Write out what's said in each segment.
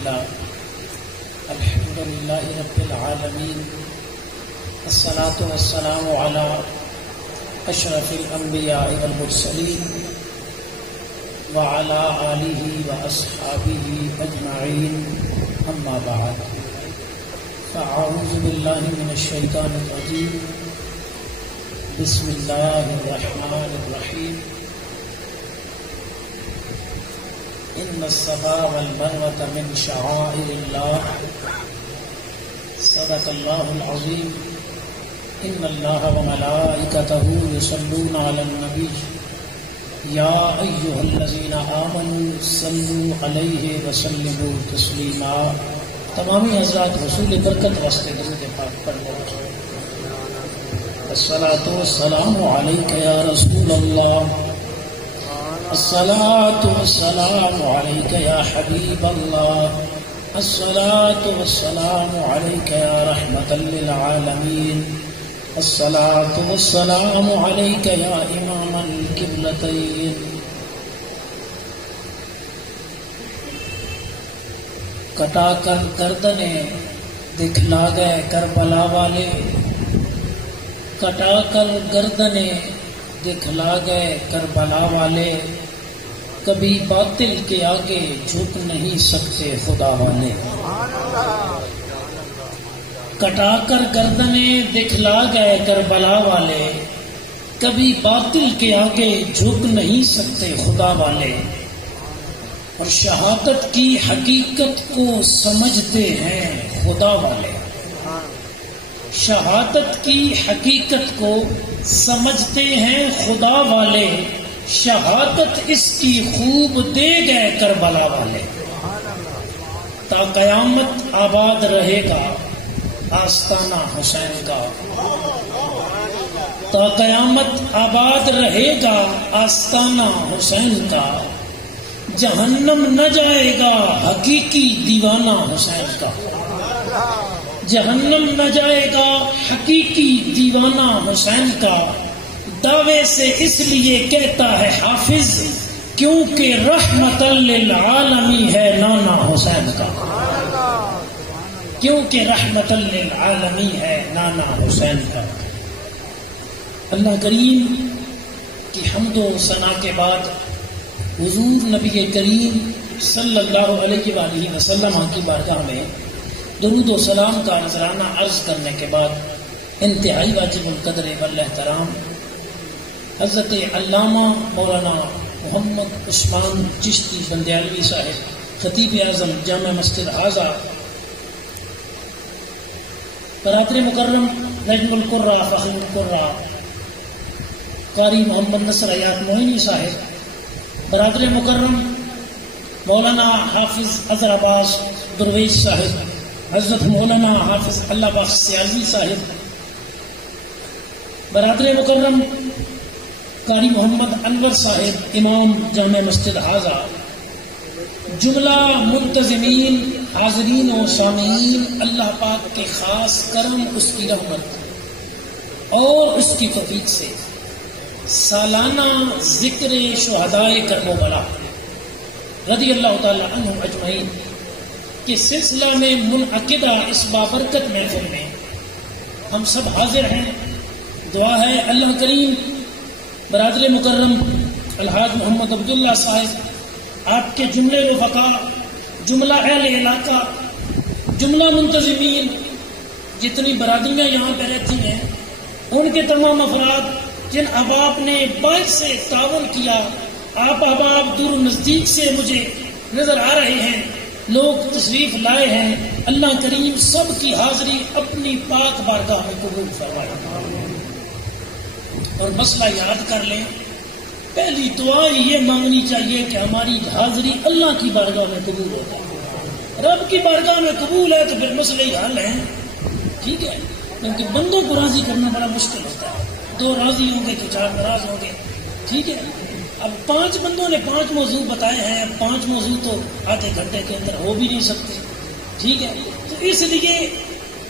لله الحمد لله رب العالمين الصلاة والسلام على أشرف الأنبياء والمرسلين وعلى آله وأصحابه أجمعين أما بعد فأعوذ بالله من الشيطان الرجيم بسم الله الرحمن الرحيم إن الصفا والمروة من شعائر الله صدق الله العظيم إن الله وملائكته يصلون على النبي يا أيها الذين آمنوا صلوا عليه وسلموا تسليما. تمامی حضرات رسول برکت واسطے درود پاک پڑھنے لگے. الصلاۃ والسلام علیک یا رسول اللہ، الصلاۃ والسلام علیک یا حبیب اللہ، الصلاۃ والسلام علیک یا رحمۃ للعالمین، الصلاۃ والسلام علیک یا امام القبلتین. کٹا کر گردنیں دکھلا گئے کربلا والے، کٹا کر گردنیں دکھلا گئے کربلا والے، کبھی باطل کے آگے جھک نہیں سکتے خدا والے. کٹا کر گردنیں دکھلا گئے کربلا والے، کبھی باطل کے آگے جھک نہیں سکتے خدا والے. اور شہادت کی حقیقت کو سمجھتے ہیں خدا والے، شہادت کی حقیقت کو سمجھتے ہیں خدا والے، شہادت اس کی خوب دے گئے کربلا والے. تا قیامت آباد رہے گا آستانہ حسین کا، تا قیامت آباد رہے گا آستانہ حسین کا، جہنم نہ جائے گا حقیقی دیوانہ حسین کا، جہنم نہ جائے گا حقیقی دیوانہ حسین کا. دعوے سے اس لیے کہتا ہے حافظ کیونکہ رحمت للعالمین ہے نانا حسین کا، کیونکہ رحمت للعالمین ہے نانا حسین کا. اللہ کریم کی حمد و ثنا کے بعد حضور نبی کریم صلی اللہ علیہ وآلہ وسلم کی بارگاہ میں درود و سلام کا نذرانہ عرض کرنے کے بعد انتہائی واجب القدر والاحترام حضرت علامہ مولانا محمد عثمان چشتی بندیالوی صاحب خطیب اعظم جامع مسجد اعظم، برادر مکرم نجم القرہ فخر القرہ قاری محمد نصر حیات معینی صاحب، برادر مکرم مولانا حافظ اظہر عباس درویش صاحب، حضرت مولانا حافظ اللہ بخش سیاضی صاحب، برادر مکرم قاری محمد انور صاحب امام جامع مسجد حاضہ، جملہ منتظمین حاضرین و سامعین، اللہ پاک کے خاص کرم، اس کی رحمت اور اس کی توفیق سے سالانہ ذکر شہدائے کرم و بلا رضی اللہ تعالی عنہم اجمعین کے سلسلہ میں منعقدہ اس بابرکت محفل میں ہم سب حاضر ہیں. دعا ہے اللہ کریم برادر مکرم الحاج محمد عبداللہ صاحب، آپ کے جملے رفقا، جملہ اہل علاقہ، جملہ منتظمین، جتنی برادریاں یہاں پہ رہتی ہیں، ان کے تمام افراد جن احباب نے باعث سے تعاون کیا، آپ احباب دور نزدیک سے مجھے نظر آ رہے ہیں، لوگ تشریف لائے ہیں، اللہ کریم سب کی حاضری اپنی پاک بارگاہ میں قبول فرمائے. اور مسئلہ یاد کر لیں، پہلی دعا یہ مانگنی چاہیے کہ ہماری حاضری اللہ کی بارگاہ میں قبول ہو جائے. رب کی بارگاہ میں قبول ہے تو پھر مسئلے ہی حل ہیں، ٹھیک ہے، کیونکہ بندوں کو راضی کرنا بڑا مشکل ہوتا ہے. 2 راضی ہوں گے تو 4 ناراض ہوں گے، ٹھیک ہے. اب 5 بندوں نے 5 موضوع بتائے ہیں، 5 موضوع تو آدھے گھنٹے کے اندر ہو بھی نہیں سکتے، ٹھیک ہے. تو اس لیے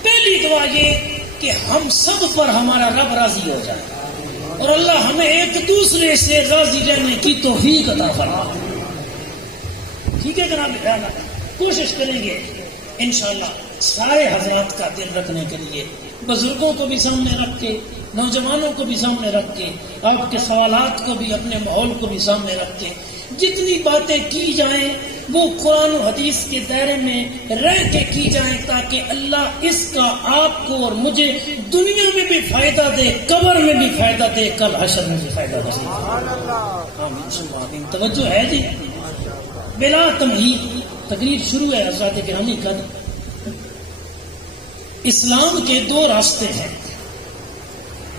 پہلی دعا یہ کہ ہم سب پر ہمارا رب راضی ہو جائے اور اللہ ہمیں ایک دوسرے سے راضی رہنے کی توفیق عطا فرمائے. ٹھیک ہے جناب. کوشش کریں گے انشاءاللہ سارے حضرات کا دل رکھنے کے لیے، بزرگوں کو بھی سامنے رکھ کے، نوجوانوں کو بھی سامنے رکھ کے، آپ کے سوالات کو بھی، اپنے ماحول کو بھی سامنے رکھ کے جتنی باتیں کی جائیں وہ قرآن و حدیث کے دائرے میں رہ کے کی جائیں، تاکہ اللہ اس کا آپ کو اور مجھے دنیا میں بھی فائدہ دے، قبر میں بھی فائدہ دے، کل حشر میں بھی فائدہ دے۔ آمین۔ توجہ ہے جی، بلا تمہید تقریر شروع ہے حضرات گرامی قدر۔ اسلام کے دو راستے ہیں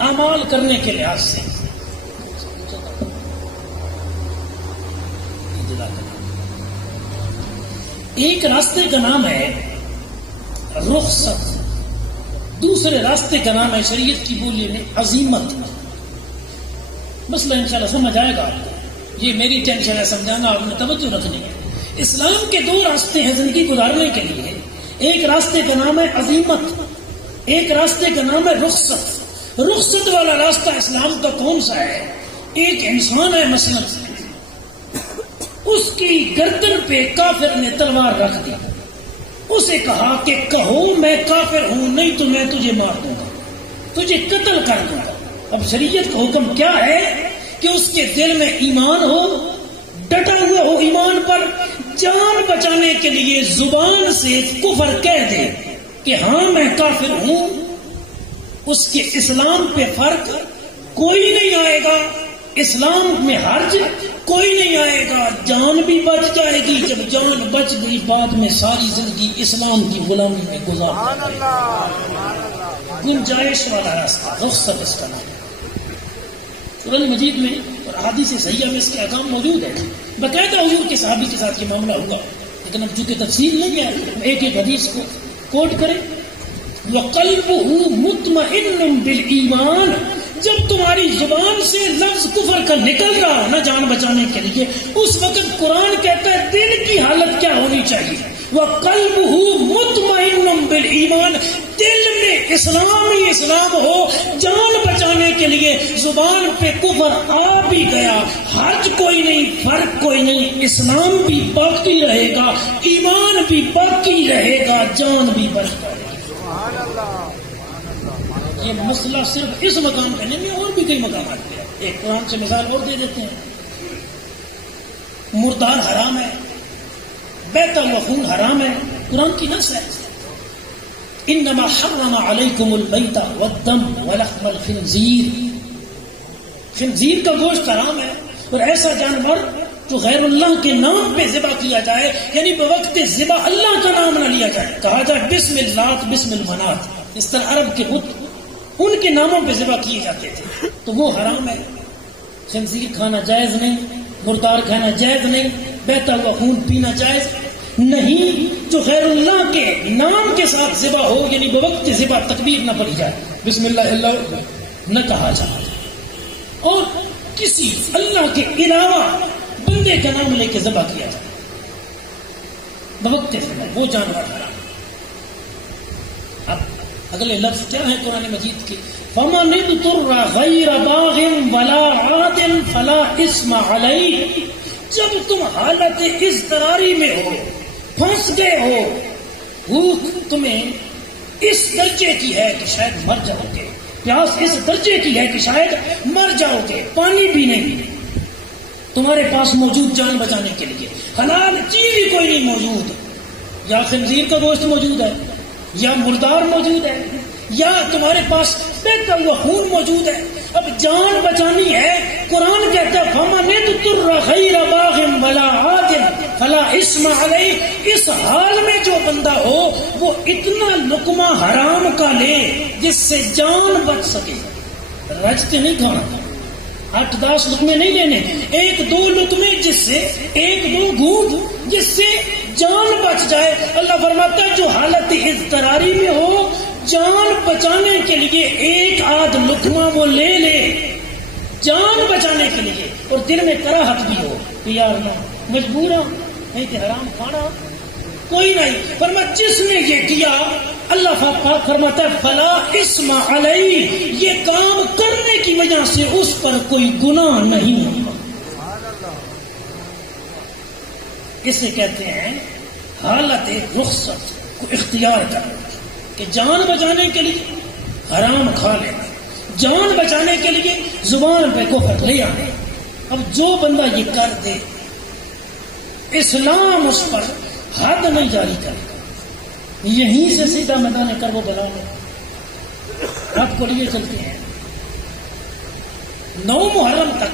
اعمال کرنے کے لحاظ سے۔ ایک راستے کا نام ہے رخصت، دوسرے راستے کا نام ہے شریعت کی بولی میں عزیمت۔ مسئلہ انشاءاللہ سمجھ آئے گا آپ کو، یہ میری ٹینشن ہے سمجھانا، آپ نے توجہ رکھنی ہے۔ اسلام کے دو راستے ہیں زندگی گزارنے کے لیے، ایک راستے کا نام ہے عزیمت، ایک راستے کا نام ہے رخصت۔ رخصت والا راستہ اسلام کا کون سا ہے؟ ایک انسان ہے مثلا، اس کی گردن پہ کافر نے تلوار رکھ دی، اسے کہا کہ کہو میں کافر ہوں، نہیں تو میں تجھے مار دوں گا، تجھے قتل کر دوں گا۔ اب شریعت کا حکم کیا ہے کہ اس کے دل میں ایمان ہو، ڈٹا ہوا ہو ایمان پر، جان بچانے کے لیے زبان سے کفر کہہ دے کہ ہاں میں کافر ہوں، اس کے اسلام پہ فرق کوئی نہیں آئے گا، اسلام میں حرج کوئی نہیں آئے گا، جان بھی بچ جائے گی۔ جب جان بچ گئی بعد میں ساری زندگی اسلام کی غلامی میں گزار دے گا۔ گنجائش والا راستہ رخصت اس کا نام ہے۔ قرآن مجید میں اور احادیث صحیحہ میں اس کے احکام موجود ہے، باقاعدہ حضور کے صحابی کے ساتھ یہ معاملہ ہوا، لیکن اب چونکہ تفصیل نہیں ہے ایک ایک حدیث کو کوٹ کریں۔ وَقَلْبُهُ مُطْمَئِنٌ بِالْإِيمَانِ، جب تمہاری زبان سے لفظ کفر کا نکل رہا نا جان بچانے کے لیے، اس وقت قرآن کہتا ہے دل کی حالت کیا ہونی چاہیے؟ وَقَلْبُهُ مُطْمَئِنٌ بِالْإِيمَانِ، دل میں اسلام ہی اسلام ہو، جان بچانے کے لیے زبان پہ کفر آ بھی گیا، حرج کوئی نہیں، فرق کوئی نہیں، اسلام بھی باقی رہے گا، ایمان بھی باقی رہے گا، جان بھی بچتا رہے گا۔ یہ مسئلہ صرف اس مقام پہ نہیں، اور بھی کئی مقامات پہ ہے۔ ایک قرآن سے مثال اور دے دیتے ہیں، مردار حرام ہے، بیت الخون حرام ہے، قرآن کی نص ہے۔ انما حرم علیکم المیت والدم ولحم الخنزیر، خنزیر کا گوشت حرام ہے، اور ایسا جانور جو غیر اللہ کے نام پہ ذبح کیا جائے، یعنی بوقت ذبح اللہ کا نام نہ لیا جائے، کہا جائے بسم اللہ بسم المنات، اس طرح عرب کے بت ان کے ناموں پہ ذبح کیے جاتے تھے، تو وہ حرام ہے۔ خنزیر کھانا جائز نہیں، مردار کھانا جائز نہیں، بہتا ہوا خون پینا جائز نہیں، جو غیر اللہ کے نام کے ساتھ ذبح ہو، یعنی بوقت ذبح تکبیر نہ پڑھی جائے، بسم اللہ اللہ نہ کہا جائے، اور کسی اللہ کے علاوہ بندے کا نام لے کے ذبح کیا جائے بوقت ذبح، وہ جانور حرام۔ اب اگلے لفظ کیا ہے قرآن مجید کے؟ فَمَنِ اضْطُرَّ غَيْرَ بَاغٍ وَلَا عَادٍ فَلَا إِثْمَ عَلَيْهِ، جب تم حالت اضطراری میں ہو، پھنس گئے ہو، بھوک تمہیں اس درجے کی ہے کہ شاید مر جاؤ گے، پیاس اس درجے کی ہے کہ شاید مر جاؤ گے، پانی بھی نہیں تمہارے پاس موجود جان بچانے کے لیے، حلال چیز ہی کوئی نہیں موجود، یا خنزیر کا گوشت موجود ہے، یا مردار موجود ہے، یا تمہارے پاس بہتا ہوا خون موجود ہے، اب جان بچانی ہے، قرآن کہتا ہے فَمَنِ اضْطُرَّ غَيْرَ بَاغٍ وَلَا عَادٍ فَلَا إِثْمَ عَلَيْهِ، اس حال میں جو بندہ ہو وہ اتنا لقمہ حرام کا لے جس سے جان بچ سکے، رجتے نہیں کھانا، 8-10 لقمے نہیں لینے، 1-2 لقمے جس سے 1-2 گھونٹ جس سے جان بچ جائے۔ اللہ فرماتا ہے جو حالت اضطراری میں ہو، جان بچانے کے لیے 1-8 لقمہ وہ لے لے، جان بچانے کے لیے، اور دل میں کراہت بھی ہو کہ یار میں مجبور ہوں، نہیں کہ حرام کھانا کوئی نہیں، فرماتا جس نے یہ کیا، اللہ پاک فرماتا ہے فلا اسم علیہ، یہ کام کرنے کی وجہ سے اس پر کوئی گناہ نہیں ہوگا۔ اسے کہتے ہیں حالت رخصت کو اختیار کرنا کہ جان بچانے کے لیے حرام کھا لینا، جان بچانے کے لیے زبان پہ کفر لے آنے. اب جو بندہ یہ کر دے اسلام اس پر حد نہیں جاری کرے گا. یہیں سے سیدھا میدان کرب و بلا میں آپ کو لیے چلتے ہیں. 9 محرم تک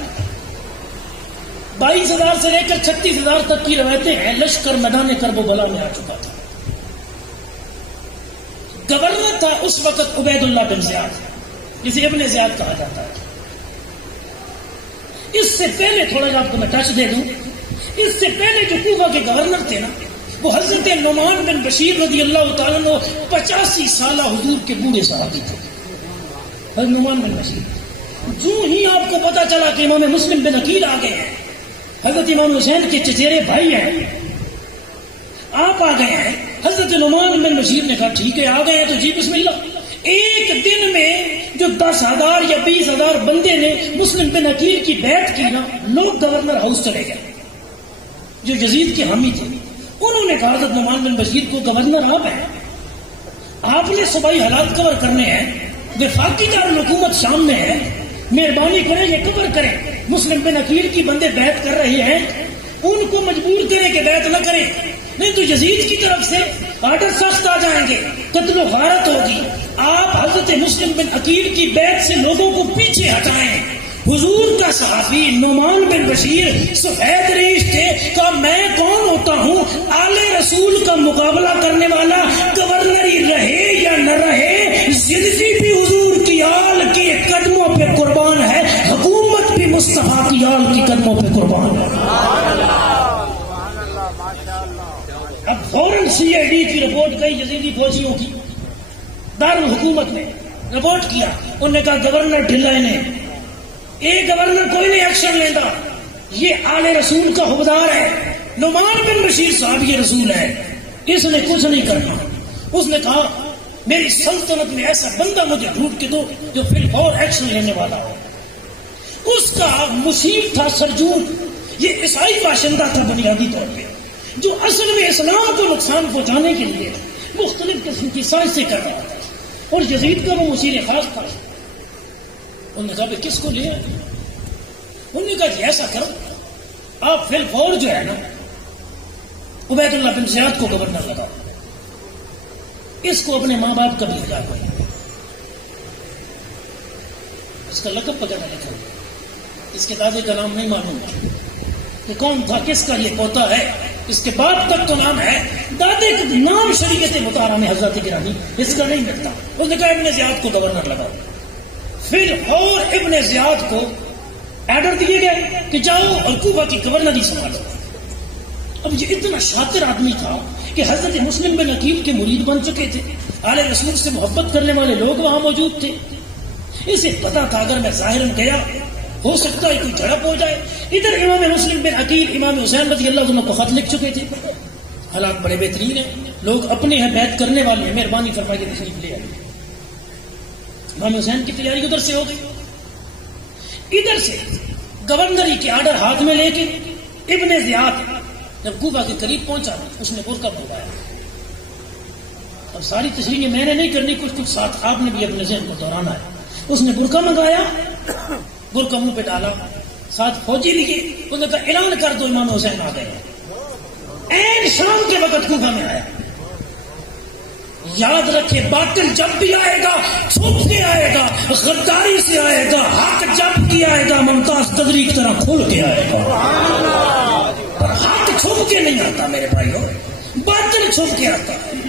22,000 سے لے کر 36,000 تک کی روایتیں ہیں. لشکر میدان کرب و بلا میں آ چکا تھا. گورنر تھا اس وقت عبید اللہ بن زیاد، جسے ابن زیاد کہا جاتا ہے. اس سے پہلے تھوڑا سا آپ کو میں ٹچ دے دوں، اس سے پہلے جو کوفہ کے گورنر تھے نا وہ حضرت نعمان بن بشیر رضی اللہ تعالیٰ عنہ 85 سالہ حضور کے بوڑھے صحابی تھے. حضرت نعمان بن بشیر جو ہی آپ کو پتا چلا کہ امام مسلم بن عقیل آ گئے ہیں، حضرت امام حسین کے چچیرے بھائی ہیں، آپ آ گئے ہیں، حضرت نعمان بن بشیر نے کہا ٹھیک ہے آ گئے ہیں تو جی بسم اللہ. ایک دن میں جو 10,000 یا 20,000 بندے نے مسلم بن عقیل کی بیعت کی نا، لوگ گورنر ہاؤس چلے گئے جو یزید کے حامی تھے. انہوں نے کہا حضرت نعمان بن بشیر کو گورنر آپ ہیں، آپ نے صوبائی حالات کور کرنے ہیں، وفاقی دارالحکومت شام میں ہے، مہربانی کریں یہ کور کریں. مسلم بن عقیل کی بندے بیعت کر رہے ہیں، ان کو مجبور کریں کہ بیعت نہ کریں، نہیں تو یزید کی طرف سے آرڈر سخت آ جائیں گے، قتل و غارت ہوگی. آپ حضرت مسلم بن عقیل کی بیعت سے لوگوں کو پیچھے ہٹائیں. حضور کا صحابی نعمان بن بشیر سفید ریش تھے، کہا میں کون ہوتا ہوں آل رسول کا مقابلہ کرنے والا، گورنری رہے یا نہ رہے زندگی بھی حضور کی آل کے قدموں پہ قربان ہے، حکومت بھی مصطفیٰ کی آل کی قدموں پہ قربان ہے. اب فوراً CID کی رپورٹ گئی یزیدی فوجیوں کی، دارالحکومت نے رپورٹ کیا. انہوں نے کہا گورنر ڈھلائے نے، ایک گورنر کوئی نہیں ایکشن لینا، یہ آل رسول کا حکمدار ہے، نعمان بن بشیر صاحب یہ رسول ہے، اس نے کچھ نہیں کرنا. اس نے کہا میری سلطنت میں ایسا بندہ مجھے ڈھونڈ کے دو جو فی الفور ایکشن لینے والا ہو. اس کا مصیب تھا سرجون، یہ عیسائی باشندہ تھا بنیادی طور پہ، جو اصل میں اسلام کو نقصان پہنچانے کے لیے مختلف قسم کی سازشیں کر رہا تھا، اور یزید کا وہ مشیر خاص تھا. انہوں نے کہا کہ کس کو لیا؟ انہوں نے کہا کہ ایسا کرو آپ فی الفور جو ہے نا عبید اللہ بن زیاد کو گورنر لگا، اس کو اپنے ماں باپ کا بھی لگا، اس کا لقب وغیرہ لکھا، اس کے دادے کا نام نہیں معلوم کہ کون تھا، کس کا یہ پوتا ہے، اس کے باپ تک تو نام ہے، دادے کا نام شریعت مطالعہ میں حضرت گرامی اس کا نہیں ملتا. اس نے کہا ابن زیاد کو گورنر لگا. پھر اور ابن زیاد کو آرڈر دیے گئے کہ جاؤ اور کوفہ کی گورنری سنبھالو. اب یہ اتنا شاطر آدمی تھا کہ حضرت مسلم بن عقیل کے مرید بن چکے تھے، آل رسول سے محبت کرنے والے لوگ وہاں موجود تھے. اسے پتا تھا اگر میں ظاہراً گیا ہو سکتا ہے کوئی جھڑپ ہو جائے. ادھر امام مسلم بن عقیل امام حسین رضی اللہ عنہ کو خط لکھ چکے تھے، حالات بڑے بہترین ہیں، لوگ اپنے ہیں بیعت کرنے والے ہیں، مہربانی فرمائیے تشریف لے آئیے. امام حسین کی تیاری ادھر سے ہو گئی. ادھر سے گورنری کے آرڈر ہاتھ میں لے کے ابن زیاد جب کوفہ کے قریب پہنچا اس نے برقع منگایا. اب ساری تشریح میں نے نہیں کرنی، کچھ ساتھ آپ نے بھی اپنے ذہن کو دہرانا ہے. اس نے برقع منگایا، برقع منہ پہ ڈالا، ساتھ فوجی لیے، انہوں نے کہا اعلان کر دو امام حسین آ گئے. این شام کے وقت کوفہ میں آیا. یاد رکھے باطل جب بھی آئے گا چھپ کے آئے گا، غداری سے آئے گا، حق جب بھی آئے گا ممتاز قدری کی طرح کھل کے آئے گا. حق چھپ کے نہیں آتا میرے بھائیوں، باطل چھپ کے آتا ہے،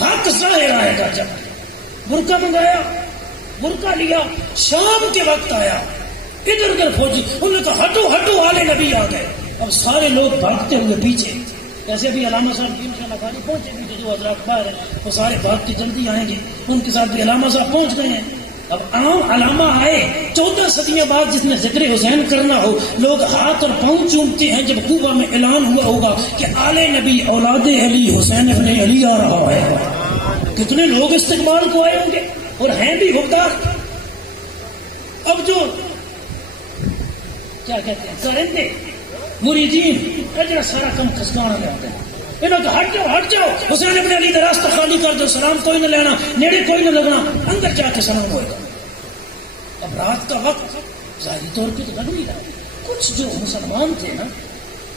حق ظاہر آئے گا. جب برقع منگایا، برقع لیا، شام کے وقت آیا، ادھر ادھر فوجی، انہوں نے کہا ہٹو ہٹو آلے نبی آ گئے. اب سارے لوگ بھاگتے ہوئے پیچھے، ایسے بھی علامہ صاحب کی انشاءاللہ خالی پہنچے پیچھے، جو حضرات باہر ہیں وہ سارے بھاگ کے جلدی آئیں گے، ان کے ساتھ بھی علامہ صاحب پہنچ گئے ہیں. اب عام علامہ آئے 14 صدیاں بعد جس نے ذکر حسین کرنا ہو، لوگ ہاتھ اور پاؤں چومتے ہیں. جب کوفہ میں اعلان ہوا ہوگا کہ آل نبی اولاد علی حسین ابن علی آ رہا ہے، کتنے لوگ استقبال کو آئے ہوں گے اور ہیں بھی حقدار. اب جو کیا کہتے ہیں کرندے مریدین اجرا سارا کم کھسکانا جاتے ہیں، انہوں نے ہٹ جاؤ حسین ابن علی کا راستہ خالی کر دو، سلام کوئی نہ لینا، نیڑے کوئی نہ لگنا، اندر جا کے سلام ہوئے گا۔ اب رات کا وقت ظاہری طور پہ تو لگ نہیں رہا، کچھ جو مسلمان تھے نا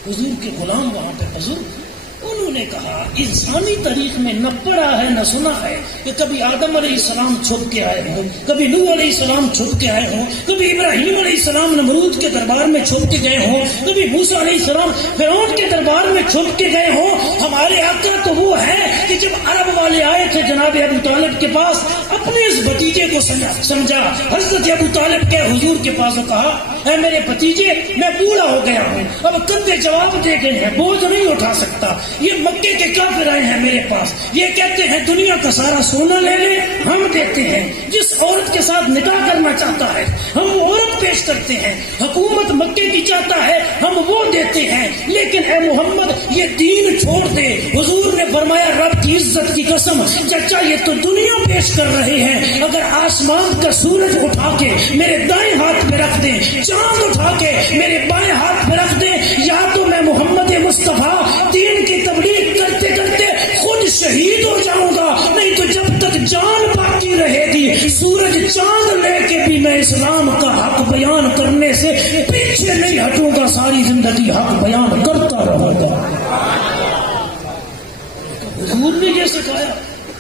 حضور کے غلام وہاں پہ بزرگ، انہوں نے کہا انسانی تاریخ میں نہ پڑھا ہے نہ سنا ہے کہ کبھی آدم علیہ السلام چھپ کے آئے ہوں، کبھی نوح علیہ السلام چھپ کے آئے ہوں، کبھی ابراہیم علیہ السلام نمرود کے دربار میں چھپ کے گئے ہوں، کبھی موسیٰ علیہ السلام فرعون کے دربار میں چھپ کے گئے ہوں۔ ہمارے آقا تو وہ ہے کہ جب عرب والے آئے تھے جناب ابو طالب کے پاس، اپنے اس بھتیجے کو سمجھا، حضرت ابو طالب کے حضور کے پاس کہا اے میرے بھتیجے میں بوڑھا ہو گیا ہوں، اب کندھے جواب دے گئے ہیں، بوجھ نہیں اٹھا سکتا، یہ مکے کے کافر آئے ہیں میرے پاس، یہ کہتے ہیں دنیا کا سارا سونا لے لے، ہم دیتے ہیں، جس عورت کے ساتھ نکاح کرنا چاہتا ہے ہم وہ عورت پیش کرتے ہیں، حکومت مکے کی چاہتا ہے ہم وہ دیتے ہیں، لیکن اے محمد یہ دین چھوڑ دے۔ حضور نے فرمایا رب کی عزت کی قسم چچا یہ تو دنیا پیش کر رہے ہیں، اگر آسمان کا سورج اٹھا کے میرے دائیں ہاتھ پہ رکھ دیں، چاند اٹھا کے میرے بائیں ہاتھ پہ رکھ دیں، یا تو میں محمد مصطفیٰ دین کی تبلیغ کرتے کرتے خود شہید ہو جاؤں گا، نہیں تو جب تک جان باقی رہے گی سورج چاند لے کے بھی میں اسلام کا حق بیان کرنے سے پیچھے نہیں ہٹوں گا، ساری زندگی حق بیان کرتا رہوں گا۔ حضور نے یہ سکھایا،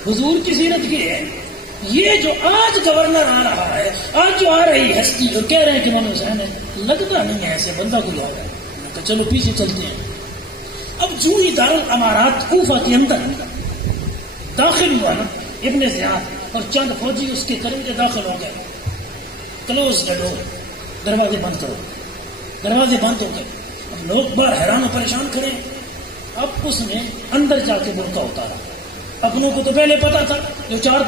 حضور کی سیرت یہ ہے۔ یہ جو آج گورنر آ رہا ہے، آج جو آ رہی ہستی جو کہہ رہے ہیں کہ امام حسین ہے، لگتا نہیں ہے ایسے بندہ کوئی آ رہا ہے، تو چلو پیچھے چلتے ہیں۔ اب جو ہی دارالامارات کوفہ کے اندر داخل ہوا نا ابن زیاد اور چند فوجی اس کے قریب داخل ہو گئے، کلوز دا ڈور، دروازے بند کرو، دروازے بند ہو گئے۔ اب لوگ باہر حیران و پریشان کھڑے، اب اس نے اندر جا کے برقع اتارا، اپنوں کو تو پہلے پتا تھا، جو چار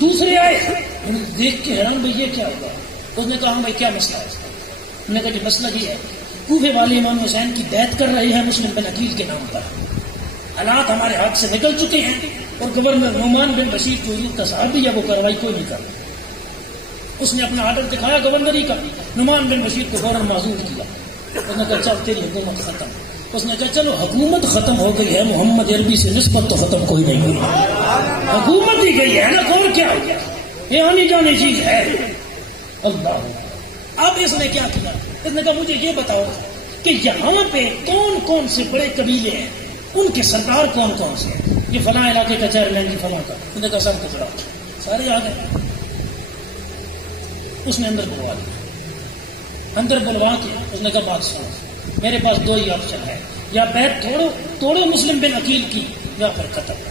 دوسرے آئے انہیں دیکھ کے حیران بھائی یہ کیا ہوا، اس نے کہا بھائی کیا مسئلہ ہے، انہوں نے کہا کہ مسئلہ یہ ہے کوفے والے امام حسین کی بیعت کر رہے ہیں مسلم بن عقیل کے نام پر، حالات ہمارے ہاتھ سے نکل چکے ہیں اور گورنر نعمان بن بشیر جو حضور کا صحابی ہے وہ کارروائی کوئی نہیں کر رہا۔ اس نے اپنا آرڈر دکھایا گورنری کا، نعمان بن بشیر کو فوراً معزول کیا، اس نے کہا چل تیری حکومت ختم، اس نے کہا چلو حکومت ختم ہو گئی ہے، محمد عربی سے نسبت تو ختم کوئی نہیں ہوئی، حکومت ہی گئی ہے نا، کون کیا ہو گیا، یہ آنی جانی چیز ہے۔ اللہ اب اس نے کیا کیا، اس نے کہا مجھے یہ بتاؤ کہ یہاں پہ کون کون سے بڑے قبیلے ہیں، ان کے سردار کون کون سے ہیں، یہ فلاں علاقے کا چیئرمین جی فلاں کا، اس نے کہا سب کچھ سارے آ گئے۔ اس نے اندر بلوا دیا، اندر بلوا کے اس نے کہا بات سنو، میرے پاس دو ہی آپشن ہے، یا بیعت توڑو مسلم بن عقیل کی یا پھر قتل۔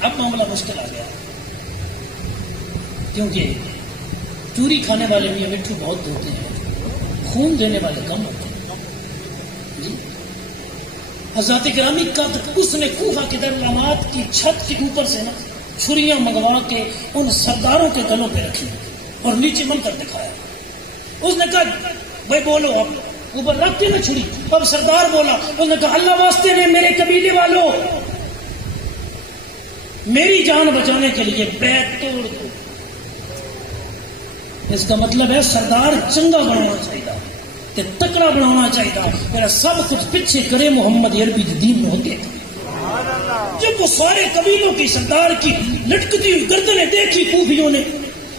اب معاملہ مشکل آ گیا کیونکہ چوری کھانے والے میاں مٹھو بہت ہوتے ہیں، خون دینے والے کم ہوتے ہیں جی۔ حضرات گرامی کا اس نے کوفہ کے دارالامات کی چھت کے اوپر سے نا چھریاں منگوا کے ان سرداروں کے گلوں پہ رکھی اور نیچے من کر دکھایا۔ اس نے کہا بھائی بولو، اب اوپر رکھ کے نہ چھری، اب سردار بولا، اس نے کہا اللہ واسطے نے میرے قبیلے والوں میری جان بچانے کے لیے بیعت توڑ دو۔ اس کا مطلب ہے سردار چنگا بنانا چاہیے، کہ تکڑا بنانا چاہیے، میرا سب کچھ پیچھے کرے محمد عربی دین میں ہوتے۔ جب وہ سارے قبیلوں کی سردار کی لٹکتی ہوئی گردنیں دیکھی کوفیوں نے،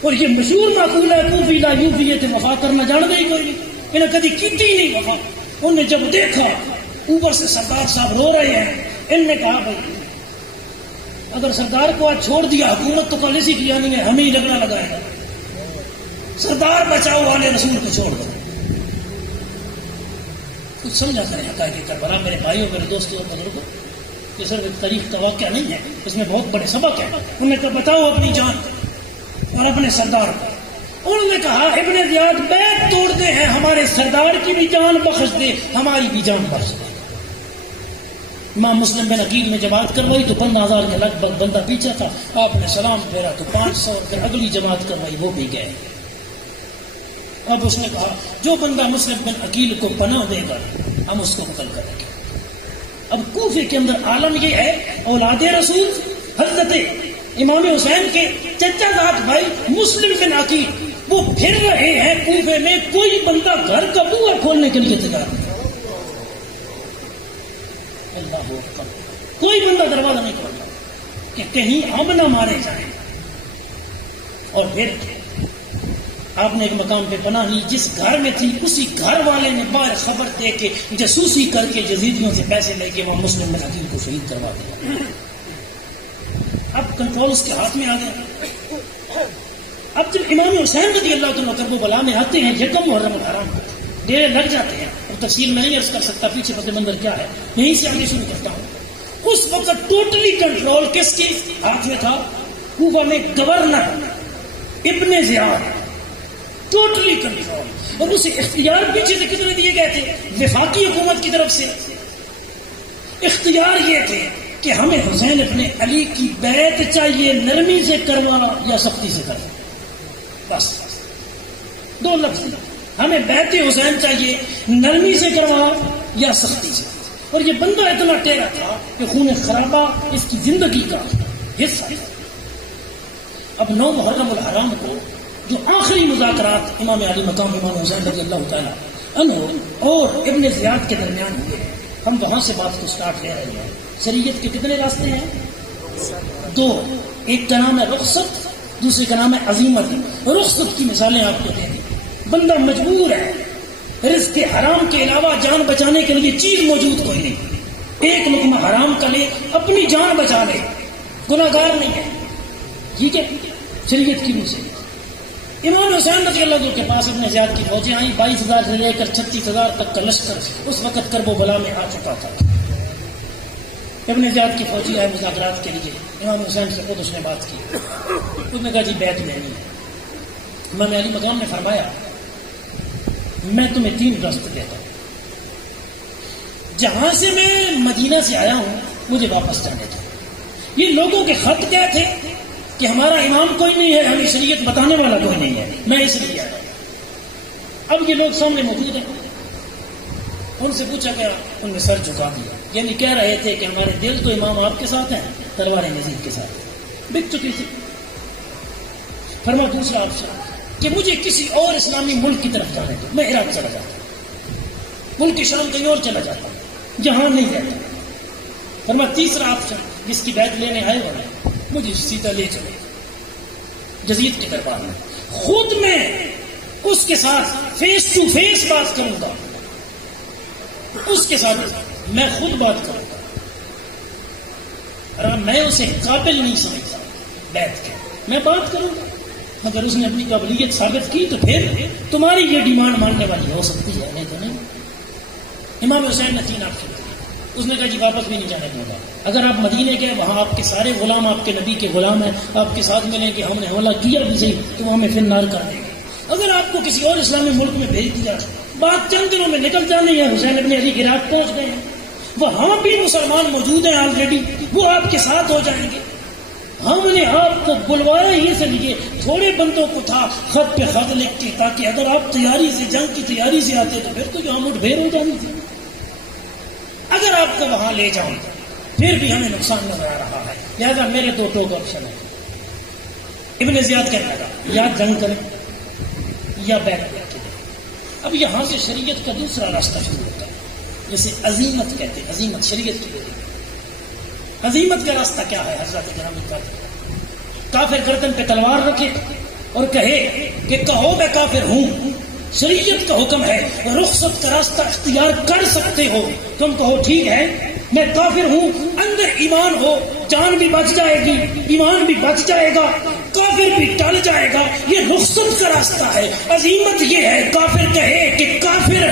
اور یہ مشہور معقول ہے کوفی لا یوفی تھے وفا کرنا جانتے ہی کوئی نہیں، انہیں کبھی کی نہیں وفا۔ انہوں نے جب دیکھا اوپر سے سردار صاحب رو رہے ہیں، ان نے کہا بھائی اگر سردار کو آج چھوڑ دیا حکومت تو کل اسی کی آنی ہے، ہمیں ہی لگنا لگائے گا، سردار بچاؤ والے رسول کو چھوڑ دو۔ کچھ سمجھا کریں حقائق کربلا میرے بھائیوں میرے دوستوں اور بزرگوں، یہ صرف ایک تاریخ کا واقعہ نہیں ہے، اس میں بہت بڑے سبق ہے۔ انہوں نے کہا بتاؤ اپنی جان اور اپنے سردار کو۔ انہوں نے کہا ابن زیاد بیعت توڑتے ہیں، ہمارے سردار کی بھی جان بخش دے، ہماری بھی جان بخش دے۔ امام مسلم بن عقیل میں جماعت کروائی تو 15,000 کے لگ بھگ بندہ پیچھے تھا، آپ نے سلام پھیرا تو 500، پھر اگلی جماعت کروائی وہ بھی گئے۔ اب اس نے کہا جو بندہ مسلم بن عقیل کو پناہ دے گا ہم اس کو قتل کریں گے۔ اب کوفے کے اندر عالم یہ ہے، اولاد رسول حضرت امام حسین کے چچا زاد بھائی مسلم بن عقیل وہ پھر رہے ہیں کوفے میں، کوئی بندہ گھر کا بوہا کھولنے کے لیے تیار نہیں۔ اللہ اکبر. کوئی بندہ دروازہ نہیں کھولتا کہ کہیں ہم نہ مارے جائیں. اور پھر آپ نے ایک مقام پہ پناہ لی، جس گھر میں تھی اسی گھر والے نے باہر خبر دے کے جاسوسی کر کے یزیدیوں سے پیسے لے کے وہ مسلم مجاہدین کو شہید کروا دیا. اب کنٹرول اس کے ہاتھ میں آ گیا. اب جب امام حسین رضی اللہ عنہ کرب و بلا میں آتے ہیں یکم محرم الحرام کو ڈیرے لگ جاتے ہیں، اور تفصیل میں نہیں عرض کر سکتا، پیچھے پس منظر کیا ہے، یہیں سے آگے شروع کرتا ہوں. اس وقت ٹوٹلی کنٹرول کس کی ہاتھ میں تھا؟ کوفہ میں گورنر ابن زیاد، ٹوٹلی کنٹرول. اور اسے اختیار پیچھے سے کتنے دیے گئے تھے؟ وفاقی حکومت کی طرف سے اختیار یہ تھے کہ ہمیں حسین ابن علی کی بیعت چاہیے، نرمی سے کروانا یا سختی سے کروانا. بس دو لفظ، ہمیں بیعت حسین چاہیے، نرمی سے کروانا یا سختی سے. اور یہ بندہ اتنا ٹیڑھا تھا کہ خون خرابہ اس کی زندگی کا حصہ ہے. اب 9 محرم الحرام کو جو آخری مذاکرات امام علی مقام امام حسین رضی اللہ تعالیٰ عنہ اور ابن زیاد کے درمیان ہوئے، ہم وہاں سے بات کو سٹارٹ لے رہے ہیں. شریعت کے کتنے راستے ہیں؟ 2. ایک کا نام ہے رخصت، دوسرے کا نام ہے عزیمت. رخصت کی مثالیں آپ کو دیں گے. بندہ مجبور ہے، رزق حرام کے علاوہ جان بچانے کے لیے چیز موجود کوئی نہیں، ایک لقمہ حرام کا لے اپنی جان بچا لے، گناہگار نہیں ہے. ٹھیک ہے، شریعت کی مثال. امام حسین رضی اللہ عنہ کے پاس ابن زیاد کی فوجیں آئیں، 22,000 سے لے کر 36,000 تک کا لشکر اس وقت کرب و بلا میں آ چکا تھا. ابن زیاد کی فوجی آئے مذاکرات کے لیے. امام حسین سے خود اس نے بات کی. اس نے کہا جی بیعت لینی ہے. امام علی مقام نے فرمایا میں تمہیں 3 راستے دیتا ہوں. جہاں سے میں مدینہ سے آیا ہوں مجھے واپس جانے دو. یہ لوگوں کے خط گئے تھے کہ ہمارا امام کوئی نہیں ہے، ہمیں شریعت بتانے والا کوئی نہیں ہے، میں اس لیے آیا. اب یہ لوگ سامنے موجود ہیں، ان سے پوچھا گیا، ان نے سر جھکا دیا. یعنی کہہ رہے تھے کہ ہمارے دل تو امام آپ کے ساتھ ہیں، تلواریں یزید کے ساتھ ہیں. بک چکی تھی. فرما دوسرا آپشن کہ مجھے کسی اور اسلامی ملک کی طرف جانے دو، میں عراق چلا جاتا ہوں، ملک شام کہیں اور چلا جاتا ہوں، جہاں نہیں رہتا. فرما تیسرا آپشن جس کی بیعت لینے آئے ہو رہے مجھے سیدھا لے چلے یزید کے دربار میں، خود میں اس کے ساتھ فیس ٹو فیس بات کروں گا، اس کے ساتھ میں خود بات کروں گا. اور میں اسے قابل نہیں سمجھتا بیعت کے، میں بات کروں گا. اگر اس نے اپنی قابلیت ثابت کی تو پھر تمہاری یہ ڈیمانڈ ماننے والی ہو سکتی ہے، نہیں تو نہیں. امام حسین نے 3 آپشن دیے. اس نے کہا جی واپس بھی نہیں جانے دوں گا. اگر آپ مدینے گئے، وہاں آپ کے سارے غلام آپ کے نبی کے غلام ہیں، آپ کے ساتھ ملیں گے، ہم نے حملہ کیا بھی صحیح تو وہ ہمیں پھر نار کر دیں گے. اگر آپ کو کسی اور اسلامی ملک میں بھیج دیا، بات چند دنوں میں نکل جانی ہے. حسین ابن علی عراق پہنچ گئے ہیں، وہاں بھی مسلمان موجود ہیں آلریڈی، وہ آپ کے ساتھ ہو جائیں گے. ہم نے آپ کو بلوایا ہی اس لیے، تھوڑے بندوں کو تھا خط پہ خط لکھ کے، تاکہ اگر آپ تیاری سے، جنگ کی تیاری سے آتے تو پھر تو یہاں مٹ بھیر ہو جانی تھی. اگر آپ کو وہاں لے جاؤں پھر بھی ہمیں نقصان نظر آ رہا ہے، لہٰذا میرے 2 ٹوک آپشن ہیں. ابن زیاد کہنے لگا یا جنگ کریں یا بیعت کر کے. اب یہاں سے شریعت کا دوسرا راستہ شروع ہوتا ہے، جسے عزیمت کہتے ہیں. عزیمت شریعت کی وجہ. عزیمت کا راستہ کیا ہے؟ حضرت گرامی کافر گردن پہ تلوار رکھے اور کہے کہ کہو میں کافر ہوں. شریعت کا حکم ہے رخصت کا راستہ اختیار کر سکتے ہو. تم کہو ٹھیک ہے میں کافر ہوں، اندر ایمان ہو، جان بھی بچ جائے گی، ایمان بھی بچ جائے گا، کافر بھی ٹل جائے گا. یہ رخصت کا راستہ ہے. عزیمت یہ ہے کافر کہے کہ کافر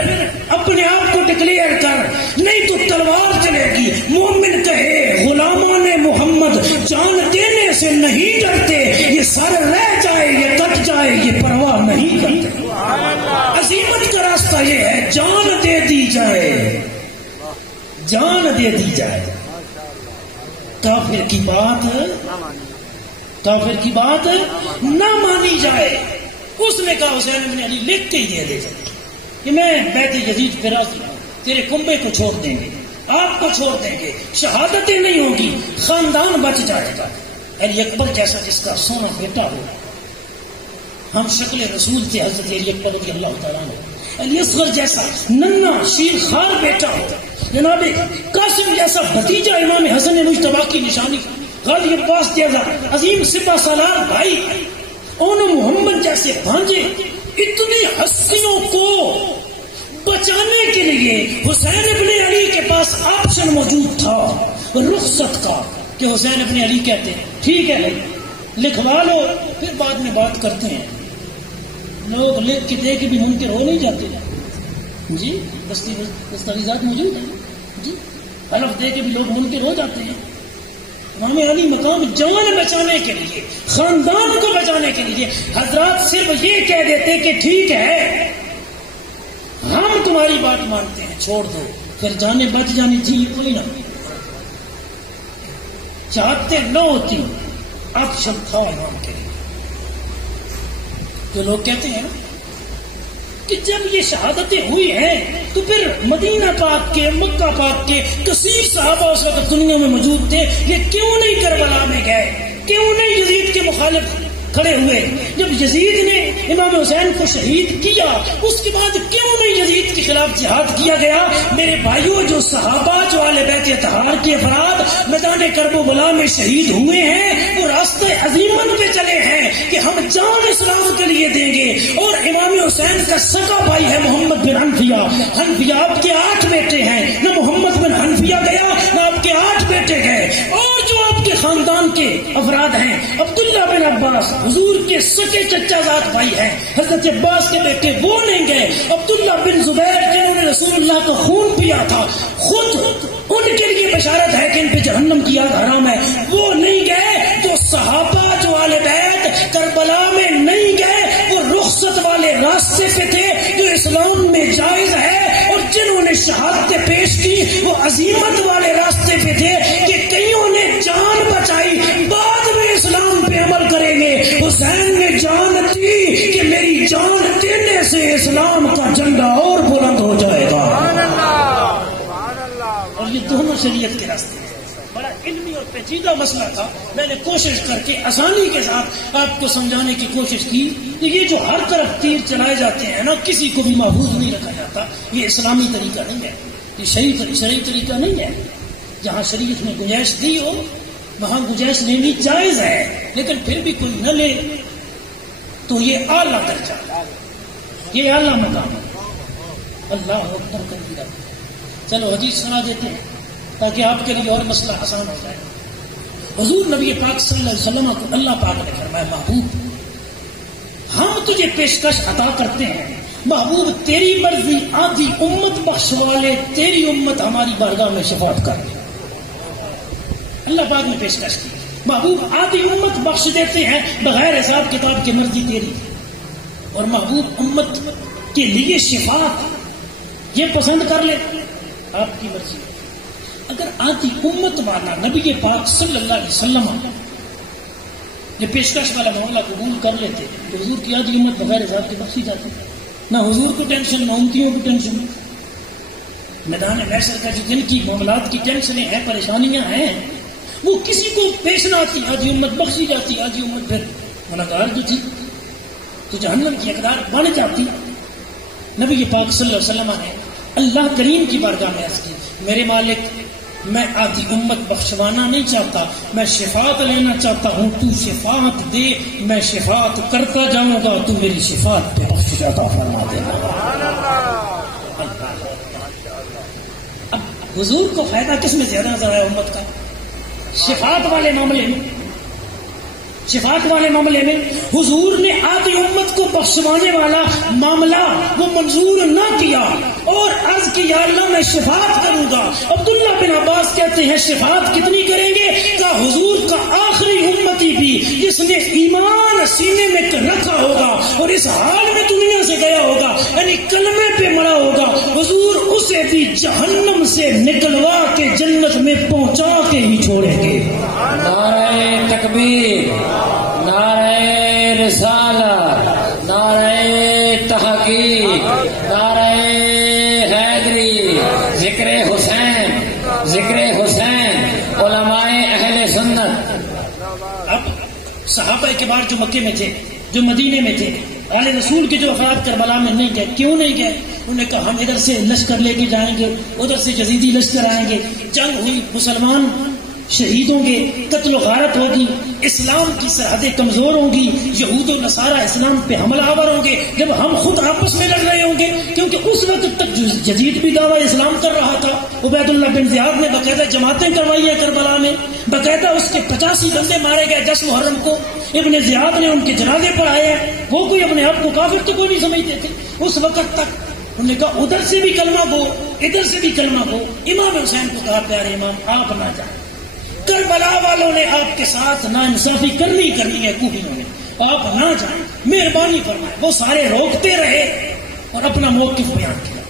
اپنے آپ کو ڈکلیئر کر، نہیں تو تلوار چلے گی. مومن کہے غلامان محمد جان دینے سے نہیں ڈرتے، یہ سر رہ جائے یہ کٹ جائے یہ پرواہ نہیں کرتے. عزیمت کا راستہ یہ ہے جان دے دی جائے، جان دے دی جائے. کافر کی بات نہ مانی جائے. اس نے کہا حسین ابن علی لکھ کے ہی دے جائے کہ میں بیت یزید پہ راضی ہوں، تیرے کنبے کو چھوڑ دیں گے، آپ کو چھوڑ دیں گے، شہادتیں نہیں ہوں گی، خاندان بچ جائے گا. علی اکبر جیسا جس کا سونا بیٹا ہو، ہم شکل رسول تھے حضرت علی اکبر رضی اللہ تعالیٰ عنہ. علی اصغر جیسا ننا شیر خار بیٹا ہو، جناب قاسم جیسا بھتیجا امام حسن مجتبی کی نشانی، غازی عباس جیسا عظیم سپہ سالار بھائی، اون محمد جیسے بھانجے، اتنی ہستیوں کو بچانے کے لیے حسین ابن علی کے پاس آپشن موجود تھا رخصت کا، کہ حسین ابن علی کہتے ہیں ٹھیک ہے لکھوا لو، پھر بعد میں بات کرتے ہیں۔ لوگ لکھ کے دے کے بھی منکر ہو نہیں جاتے جی، دستاویزات موجود ہیں جی، حلف دے کے بھی لوگ منکر ہو جاتے ہیں۔ امام علی مقام جان بچانے کے لیے، خاندان کو بچانے کے لیے حضرات صرف یہ کہہ دیتے کہ ٹھیک ہے ہم تمہاری بات مانتے ہیں، چھوڑ دو، پھر جانیں بچ جانی تھی کوئی نہ، چاہتے نہ ہوتی آپشن تھا امام کے لیے۔ جو لوگ کہتے ہیں کہ جب یہ شہادتیں ہوئی ہیں تو پھر مدینہ پاک کے، مکہ پاک کے کثیر صحابہ اس وقت دنیا میں موجود تھے، یہ کیوں نہیں کربلا میں گئے، کیوں نہیں یزید کے مخالف کھڑے ہوئے؟ جب یزید نے امام حسین کو شہید کیا اس کے بعد کیوں نہیں یزید کے خلاف جہاد کیا گیا؟ میرے بھائیوں، جو صحابہ، جو اہل بیت اطہار کے افراد میدان کرب و بلا میں شہید ہوئے ہیں، وہ راستہ عظیمت پہ چلے ہیں کہ ہم جان اسلام کے لیے دیں گے۔ اور امام حسین کا سگا بھائی ہے محمد بن حنفیہ، حنفیہ آپ کے 8 بیٹے ہیں، نہ محمد بن حنفیہ گیا نہ آپ کے 8 بیٹے گئے۔ اور جو آپ کے خاندان کے افراد ہیں، عبداللہ بن عباس حضور کے سچے چچا زاد بھائی ہیں، حضرت عباس کے بیٹے وہ نہیں گئے۔ عبداللہ بن زبیر جنہوں نے رسول اللہ کو خون پیا تھا، خود ان کے لیے بشارت ہے کہ ان پہ جہنم کی آگ حرام ہے، وہ نہیں گئے۔ جو صحابہ، جو آل بیت کربلا میں نہیں گئے، وہ رخصت والے راستے پہ تھے جو اسلام میں جائز ہے، اور جنہوں نے شہادتیں پیش کی وہ عظیمت والے راستے پہ تھے کہ کئیوں نے جان بچائی، بعد میں اسلام پہ عمل کریں گے۔ حسین نے جان دی کہ میری جان دینے سے اسلام کا جھنڈا اور بلند ہو جائے گا، اور یہ دونوں شریعت کے راستے ہیں۔ بڑا علمی اور پیچیدہ مسئلہ تھا، میں نے کوشش کر کے آسانی کے ساتھ آپ کو سمجھانے کی کوشش کی کہ یہ جو ہر طرف تیر چلائے جاتے ہیں نا، کسی کو بھی محفوظ نہیں رکھا جاتا، یہ اسلامی طریقہ نہیں ہے، یہ شرعی طریقہ نہیں ہے۔ جہاں شریعت نے گنجائش دی ہو وہاں گنجائش لینی جائز ہے، لیکن پھر بھی کوئی نہ لے تو یہ اعلیٰ درجہ، یہ اعلیٰ مقام ہے۔ اللہ اکبر کبیرہ۔ چلو حدیث سنا دیتے ہیں تاکہ آپ کے لیے اور مسئلہ آسان ہو جائے۔ حضور نبی پاک صلی اللہ علیہ وسلم کو اللہ پاک نے فرمایا، محبوب ہم تجھے پیشکش عطا کرتے ہیں، محبوب تیری مرضی آدھی امت بخشوا لے، تیری امت ہماری بارگاہ میں شفاعت کر لے۔ اللہ پاک نے پیشکش کی، محبوب آدھی امت بخش دیتے ہیں بغیر حساب کتاب کی، مرضی تیری، اور محبوب امت کے لیے شفاعت یہ پسند کر لے، آپ کی مرضی۔ اگر آدھی امت والا نبی پاک صلی اللہ علیہ وسلم یہ پیشکش والا معاملہ قبول کر لیتے تو حضور کی آدھی امت بغیر حساب کے بخشی جاتی، نہ حضور کو ٹینشن نہ امتیوں کو ٹینشن۔ میدان محشر کا جو جن کی معاملات کی ٹینشنیں ہیں، پریشانیاں ہیں، وہ کسی کو پیش نہ آتی، آدھی امت بخشی جاتی، آدھی امت پھر گنہگار جو تھی تو جہنم کی حقدار بن جاتی۔ نبی پاک صلی اللہ علیہ وسلم نے اللہ کریم کی بارگاہ میں عرض کی، میرے مالک میں آدھی امت بخشوانا نہیں چاہتا، میں شفاعت لینا چاہتا ہوں، تو شفاعت دے، میں شفاعت کرتا جاؤں گا، تو میری شفاعت پہ بخشش عطا فرما دینا۔ اب حضور کو فائدہ کس میں زیادہ نظر آیا امت کا؟ شفاعت والے معاملے میں، شفاعت والے معاملے میں حضور نے آدھی امت کو بخشوانے والا معاملہ وہ منظور نہ کیا اور عرض کی، یا اللہ میں شفاعت کروں گا۔ عبداللہ بن عباس کہتے ہیں شفاعت کتنی کریں گے؟ کہ حضور کا آخری امتی بھی جس نے ایمان سینے میں رکھا ہوگا اور اس حال میں دنیا سے گیا ہوگا، یعنی کلمے پہ مرا ہوگا، حضور اسے بھی جہنم سے نکلوا کے جنت میں پہنچا کے ہی چھوڑیں گے۔ نعرہ تکبیر، نعرہ رسالت، نعرہ تحقیق، نعرہ حیدری، ذکر حسین، ذکر حسین، علماء اہل سنت۔ اب صحابہ کبار جو مکے میں تھے، جو مدینے میں تھے، آل رسول کے جو افراد کربلا میں نہیں گئے، کیوں نہیں گئے؟ انہوں نے کہا ہم ادھر سے لشکر لے کے جائیں گے، ادھر سے یزیدی لشکر آئیں گے، جنگ ہوئی، مسلمان شہید ہوں گے، قتل و غارت ہوگی، اسلام کی سرحدیں کمزور ہوں گی، یہود و نصارہ اسلام پہ حملہ آور ہوں گے جب ہم خود آپس میں لڑ رہے ہوں گے، کیونکہ اس وقت تک یزید بھی دعویٰ اسلام کر رہا تھا، عبید اللہ بن زیاد نے باقاعدہ جماعتیں کروائی ہیں کربلا میں، باقاعدہ اس کے 85 بندے مارے گئے 10 محرم کو، ابن زیاد نے ان کے جنازے پر آئے ہیں، وہ کوئی اپنے آپ کو کافر تو کوئی نہیں سمجھتے تھے اس وقت تک۔ انہوں نے کہا ادھر سے بھی کلمہ گو، ادھر سے بھی کلمہ گو۔ امام حسین کو کہا پیارے امام آپ نہ جائیں، کربلا والوں نے آپ کے ساتھ ناانصافی کرنی ہے، کوہیوں نے، آپ نہ جائیں، مہربانی فرمائیں۔ وہ سارے روکتے رہے اور اپنا موقف بیان کیا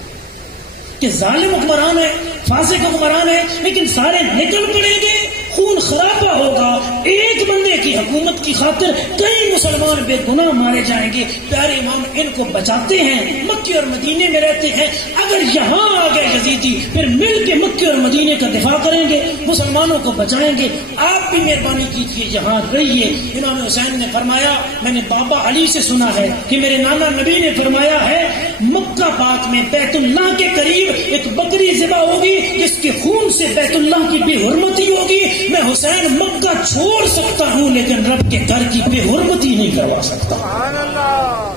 کہ ظالم حکمران ہے، فاسق حکمران ہے، لیکن سارے نکل پڑیں گے، خون خرابہ ہوگا، ایک بندے کی حکومت کی خاطر کئی مسلمان بے گناہ مارے جائیں گے۔ پیارے امام ان کو بچاتے ہیں، مکے اور مدینے میں رہتے ہیں، اگر یہاں آ گئے یزیدی پھر مل کے مکے اور مدینے کا دفاع کریں گے، مسلمانوں کو بچائیں گے، آپ بھی مہربانی کیجیے یہاں رہیے۔ امام حسین نے فرمایا میں نے بابا علی سے سنا ہے کہ میرے نانا نبی نے فرمایا ہے مکہ پاک میں بیت اللہ کے قریب ایک بکری ذبح ہوگی جس کے خون سے بیت اللہ کی بے حرمتی ہوگی، میں حسین مکہ چھوڑ سکتا ہوں لیکن رب کے گھر کی بے حرمتی نہیں کروا سکتا۔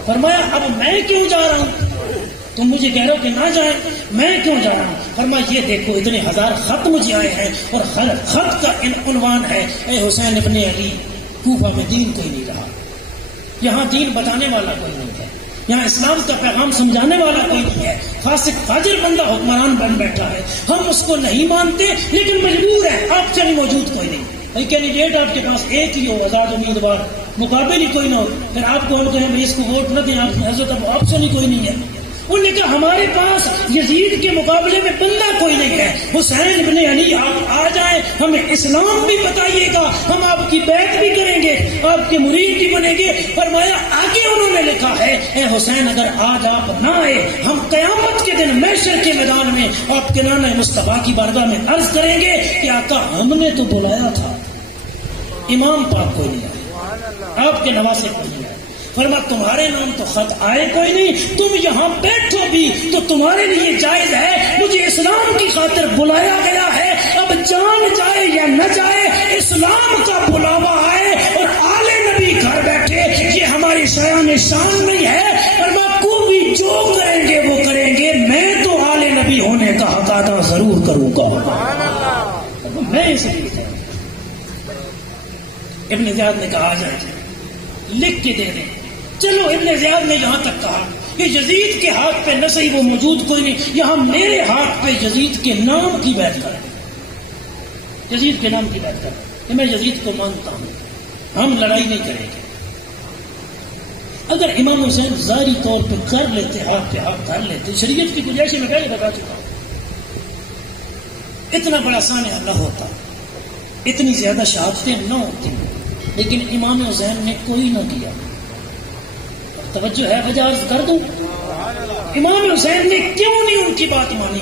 فرمایا اب میں کیوں جا رہا ہوں، تم مجھے کہہ رہے ہو کہ نہ جائیں، میں کیوں جا رہا ہوں؟ فرمایا یہ دیکھو اتنے ہزار خط مجھے آئے ہیں اور ہر خط کا عنوان ہے اے حسین ابن علی، کوفہ میں دین کوئی نہیں رہا، یہاں دین بتانے والا کوئی نہیں ہے، یہاں اسلام کا پیغام سمجھانے والا کوئی نہیں ہے، فاسق فاجر بندہ حکمران بن بیٹھا ہے، ہم اس کو نہیں مانتے لیکن مجبور ہے، آپ سے موجود کوئی نہیں، بھائی کینڈیڈیٹ آپ کے پاس ایک ہی ہو، آزاد امیدوار، مقابل ہی کوئی نہ ہو، پھر آپ کو ہم کہیں بھائی اس کو ووٹ نہ دیں، آپ حضرت اب آپشن ہی کوئی نہیں ہے۔ انہوں نے کہا ہمارے پاس یزید کے مقابلے میں بندہ کوئی نہیں ہے، حسین ابن علی آپ آ جائیں، ہمیں اسلام بھی بتائیے گا، ہم آپ کی بیعت بھی کریں گے، آپ کے مرید بھی بنیں گے۔ فرمایا آگے انہوں نے لکھا ہے اے حسین اگر آج آپ نہ آئے ہم قیامت کے دن محشر کے میدان میں آپ کے نانا مصطفیٰ کی بارگاہ میں عرض کریں گے کہ آقا ہم نے تو بلایا تھا، امام پاک کوئی نہیں آئے، آپ کے نواسے کوئی نہیں آئے۔ فرما تمہارے نام تو خط آئے کوئی نہیں، تم یہاں بیٹھو بھی تو تمہارے لیے جائز ہے، مجھے اسلام کی خاطر بلایا گیا ہے، اب جان جائے یا نہ جائے اسلام کا بلاوا آئے اور آل نبی گھر بیٹھے، یہ ہماری شایان شان نہیں ہے، فرما کو بھی جو کریں گے وہ کریں گے، میں تو آل نبی ہونے کا حق ادا ضرور کروں گا، میں اسے ابن زیاد نے کہا آ جائے لکھ کے دے دیں۔ چلو ابن زیاد نے یہاں تک کہا کہ یزید کے ہاتھ پہ نہ صحیح وہ موجود کوئی نہیں، یہاں میرے ہاتھ پہ یزید کے نام کی بیعت کریں، یزید کے نام کی بیعت کریں کہ میں یزید کو مانتا ہوں، ہم لڑائی نہیں کریں گے۔ اگر امام حسین ظاہری طور پہ کر لیتے، ہاتھ پہ ہاتھ دھر لیتے، شریعت کی گنجائش میں پہلے بتا چکا ہوں، اتنا بڑا سانحہ نہ ہوتا، اتنی زیادہ شہادتیں نہ ہوتی، لیکن امام حسین نے کوئی نہ کیا۔ توجہ ہے، وجہ عرض کر دوں، امام حسین نے کیوں نہیں ان کی بات مانی،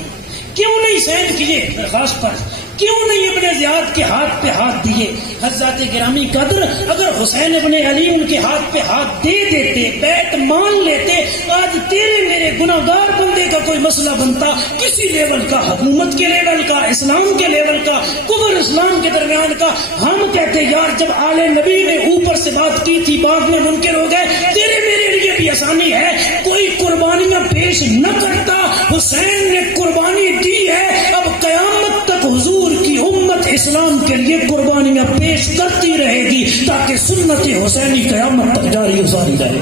کیوں نہیں سین کیے درخواست پر، کیوں نہیں ابن زیاد کے ہاتھ پہ ہاتھ دیے؟ حضرات گرامی قدر اگر حسین ابن علی ان کے ہاتھ پہ ہاتھ دے دیتے، بیعت مان لیتے، آج تیرے میرے گناہگار بندے کا کوئی مسئلہ بنتا کسی لیول کا، حکومت کے لیول کا، اسلام کے لیول کا، کفر اسلام کے درمیان کا، ہم کہتے یار جب آل نبی نے اوپر سے بات کی تھی بعد میں منکر ہو گئے، تیرے میرے لیے بھی آسانی ہے، کوئی قربانیاں پیش نہ کرتا، حسین نے قربانی دی ہے، اب قیامت تک حضور کی امت اسلام کے لیے قربانیاں پیش کرتی رہے گی تاکہ سنت حسینی قیامت تک جاری و ساری رہے۔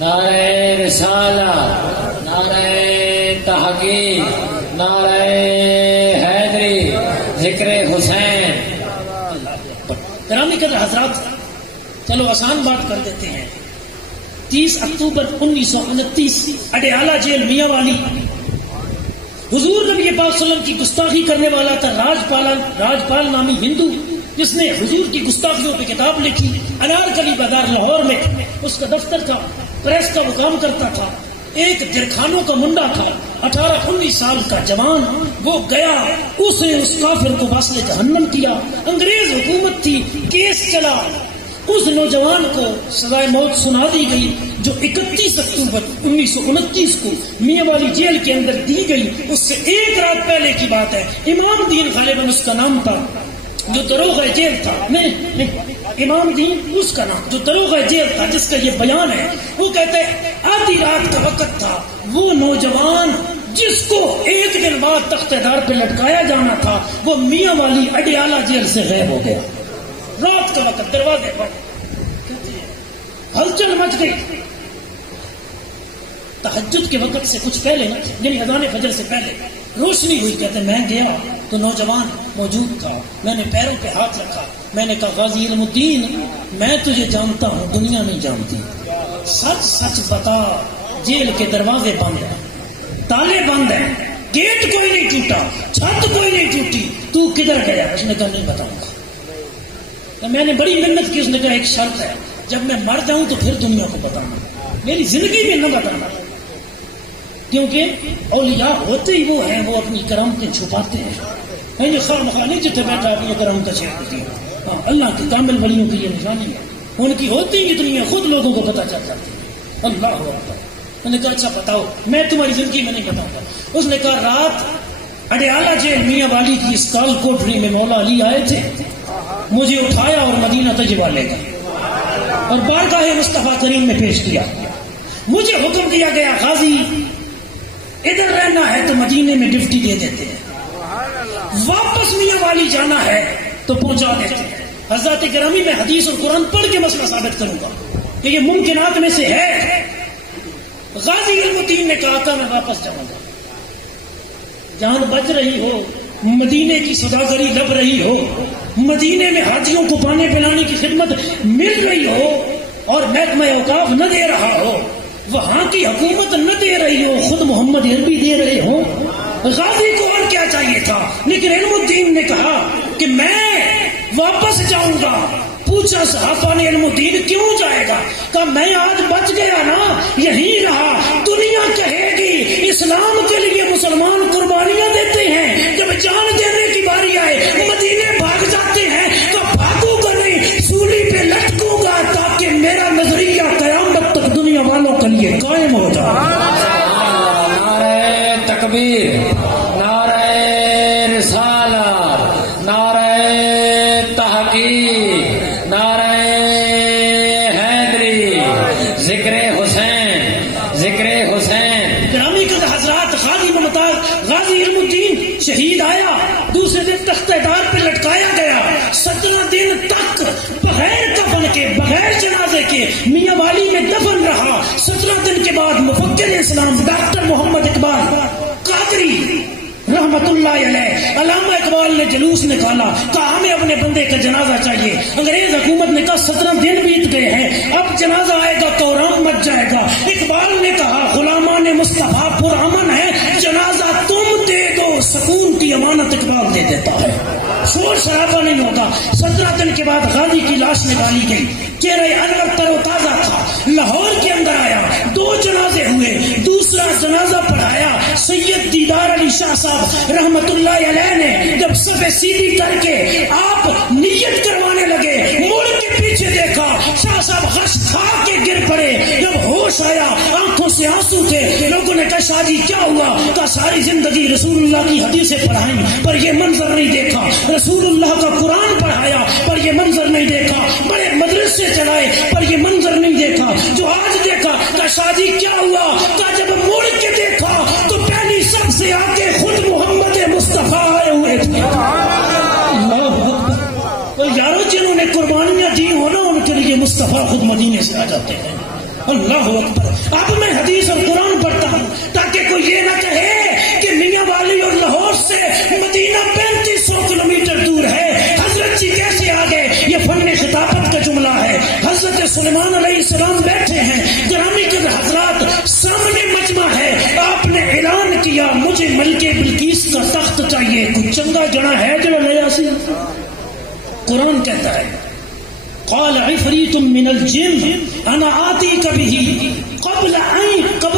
نعرہ رسالت، نعرہ تحقیق، نعرہ حیدری، ذکر حسین۔ گرامی قدر حضرات، چلو آسان بات کر دیتے ہیں، 30 اکتوبر 1929 اڈیالہ جیل میاں والی، حضور نبی پاک صلی اللہ علیہ وسلم کی گستاخی کرنے والا تھا راجپال نامی ہندو، جس نے حضور کی گستاخیوں پہ کتاب لکھی، انارکلی بازار لاہور میں اس کا دفتر تھا، پریس کا وہ کام کرتا تھا، ایک درخانوں کا منڈا تھا، 18-19 سال کا جوان وہ گیا، اس نے اس کافر کو وصل جہنم کیا. انگریز حکومت تھی، کیس چلا، اس نوجوان کو سزائے موت سنا دی گئی جو 31 اکتوبر 1929 کو میاں والی جیل کے اندر دی گئی. اس سے ایک رات پہلے کی بات ہے. امام دین غالباً اس کا نام تھا جو دروغہ جیل تھا. نہیں، امام دین اس کا نام جو دروغہ جیل تھا جس کا یہ بیان ہے. وہ کہتے ہیں آدھی رات کا وقت تھا، وہ نوجوان جس کو ایک دن بعد تخت دار پہ لٹکایا جانا تھا وہ میاں والی اڈیالہ جیل سے غائب ہو گیا. رات کا وقت، دروازے پر ہلچل مچ گئی. تہجد کے وقت سے کچھ پہلے، یعنی اذان فجر سے پہلے روشنی ہوئی. کہتے میں گیا تو نوجوان موجود تھا. میں نے پیروں پہ ہاتھ رکھا، میں نے کہا غازی علم الدین، میں تجھے جانتا ہوں، دنیا نہیں جانتی. سچ سچ بتا، جیل کے دروازے بند ہیں، تالے بند ہیں، گیٹ کوئی نہیں ٹوٹا، چھت کوئی نہیں ٹوٹی، تو کدھر گیا؟ اس نے کہا نہیں بتاؤں گا. میں نے بڑی محنت کی. اس نے کہا ایک شرط ہے، جب میں مر جاؤں تو پھر دنیا کو بتانا، میری زندگی میں نہ بتانا. کیونکہ اولیاء ہوتے ہی وہ ہیں، وہ اپنی کرامتیں چھپاتے ہیں. یہ خواہ مخواہ نہیں جتنے بیٹھا اپنی کرامتیں چھپاتی ہیں. ہاں، اللہ کے کامل ولیوں کی یہ نشانی ہے. ان کی ہوتی ہی دنیا خود لوگوں کو پتہ چل جاتی ہے. اللہ اکبر. میں نے کہا اچھا بتاؤ، میں تمہاری زندگی میں نہیں بتاؤں گا. اس نے کہا رات اڈیالہ جیل میاں والی کی اس کال کوٹری میں مولا علی آئے تھے، مجھے اٹھایا اور مدینہ طیبہ لے گئے اور بارگاہ مصطفیٰ کریم میں پیش کیا. مجھے حکم دیا گیا غازی ادھر رہنا ہے تو مدینے میں ڈیوٹی دے دیتے ہیں، واپس میاں والی جانا ہے تو پہنچا دیتے ہیں. حضرات گرامی میں حدیث اور قرآن پڑھ کے مسئلہ ثابت کروں گا کہ یہ ممکنات میں سے ہے. غازی علم الدین نے کہا تھا میں واپس جاؤں گا. جان بچ رہی ہو، مدینے کی سوداگری لب رہی ہو، مدینے میں حاجیوں کو پانی پلانے کی خدمت مل رہی ہو اور محکمہ اوقاف نہ دے رہا ہو، وہاں کی حکومت نہ دے رہی ہو، خود محمد عربی دے رہے ہو، غازی کو اور کیا چاہیے تھا؟ لیکن علم الدین نے کہا کہ میں واپس جاؤں گا. پوچھا صحابہ نے علم الدین کیوں جائے گا؟ کہا میں آج بچ گیا نا، یہی رہا. دنیا کہے گی اسلام کے لیے مسلمان قربانیاں دیتے ہیں، جب جان دینے کی باری آئے مدینے بھاگ جاتے ہیں. تو بھاگوں گا نہیں، سولی پہ لٹکوں گا تاکہ میرا نظریہ قیامت تک دنیا والوں کے لیے قائم ہو جائے. نعرہ تکبیر، نعرہ رسالت، نعرہ تحقیق، نعرہ حیدری، ذکر حسین، ذکر حسین. گرامی کے حضرات، غازی ممتاز غازی علم الدین شہید آیا، دوسرے دن تخت دار پہ لٹکایا گیا. 17 دن تک بغیر کفن کے، بغیر جنازے کے میاں والی میں دفن رہا. 17 دن کے بعد مفکر اسلام ڈاکٹر محمد اقبال قادری رحمت اللہ علیہ، علامہ اقبال نے جلوس نکالا، کہا ہمیں اپنے بندے کا جنازہ چاہیے. انگریز حکومت نے کہا 17 دن بیت گئے ہیں، اب جنازہ آئے گا کورام مچ جائے گا. اقبال نے کہا غلامان مصطفیٰ پرامن ہے، جنازہ تم دے دو، سکون کی امانت اقبال دے دیتا ہے، شور شرابہ نہیں ہوگا. 17 دن کے بعد غازی کی لاش نکالی گئی، چہرہ انور تر و تازہ تھا. لاہور کے اندر آیا، 2 جنازے ہوئے، دوسرا جنازہ پڑھایا. سید دیدار علی شاہ صاحب رحمت اللہ علیہ نے جب صفحہ سیدھی کر کے آپ نیت کروانے لگے، مڑ کے پیچھے دیکھا، شاہ صاحب غش کھا کے گر پڑے. جب ہوش آیا آنکھوں سے آنسو تھے. لوگوں نے کہا شاہ جی کیا ہوا؟ کہا ساری زندگی رسول اللہ کی حدیثیں پڑھائیں پر یہ منظر نہیں دیکھا، رسول اللہ کا قرآن پڑھایا پر یہ منظر نہیں دیکھا، بڑے مدرسے چلائے پر یہ منظر نہیں دیکھا، جو آج دیکھا. کہا شاہ جی کیا ہوا؟ کہا جب مڑ کے دیکھا تو پہلی سب سے آگے خود محمد مصطفیٰ آئے ہوئے تھے. یارو جنہوں نے قربانیاں دی ہو نا، ان کے لیے مصطفیٰ خود مدینے سے آ جاتے ہیں. اللہ اکبر. اب میں حدیث اور قرآن پڑھتا ہوں تاکہ کوئی یہ نہ کہے کہ میاں والی اور لاہور سے مدینہ 3500 کلومیٹر دور ہے، حضرت جی کیسے آ گئے؟ یہ فن خطابت کا جملہ ہے. حضرت سلیمان علیہ السلام بیٹھے ہیں، گرامی کے حضرات سامنے مجمع ہے. آپ نے اعلان کیا مجھے ملکہ بلقیس کا تخت چاہیے، کوئی چنگا جنا ہے جو لے آسی. قرآن کہتا ہے قال عفریت من الجن انا آتیک به قبل